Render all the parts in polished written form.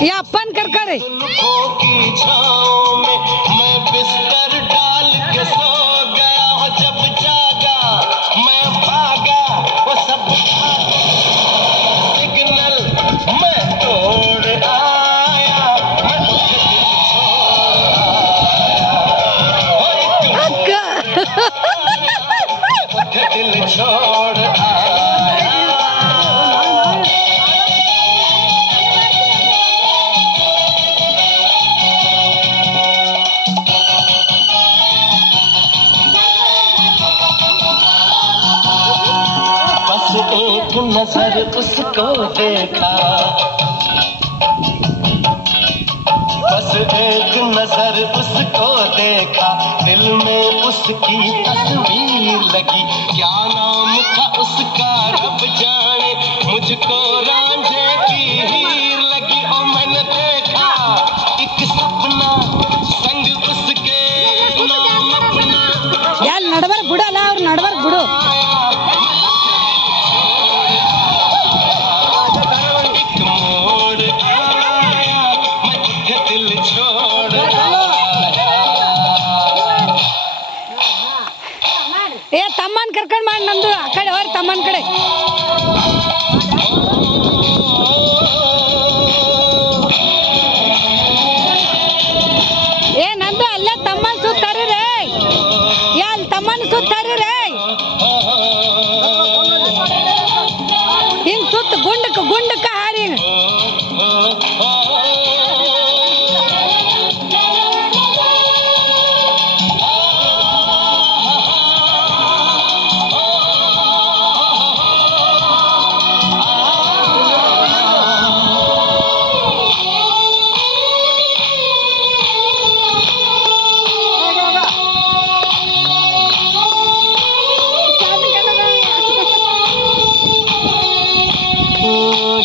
ये अपन कर करे की छाँव में मैं बिस्तर डाल के सो गया, जब जागा मैं भागा वो सब सिग्नल मैं तोड़ आया, मैं दिल छोड़ आया। एक नजर उसको देखा, बस एक नजर उसको देखा, दिल में उसकी तस्वीर लगी, क्या नाम था उसका रब जाने, मुझको रांझे की हीर लगी। और मैंने देखा एक सपना संग उसके नाम अपना, यार नडवर बुड़ाला और नडवर बुड़ो ಏ ತಮ್ಮನ್ ಕರ್ಕೊಂಡ್ ಮಾಡಿ ನಂದು ಆ ಕಡೆ ಅವ್ರ ತಮ್ಮನ್ ಕಡೆ ಏ ನಂದು ಅಲ್ಲೇ ತಮ್ಮನ್ ಸುತ್ತಾರಿ ರೇ ಯಾಲ್ ತಮ್ಮನ್ ಸುತ್ತಾರಿ ರೇ ಹಿಂಗ್ ಸುತ್ತ ಗುಂಡಕ್ಕ ಹಾರಿ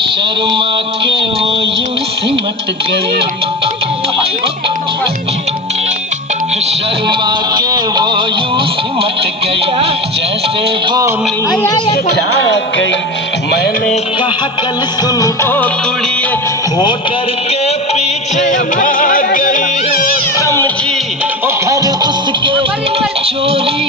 शर्मा के वो यूं सिमट गई, शर्मा के वो यूं सिमट गई, जैसे वो नींद से जाग गई। मैंने कहा कल सुन ओ कुड़िए, वो डर के पीछे भाग गई, वो समझी ओ घर उसके चोरी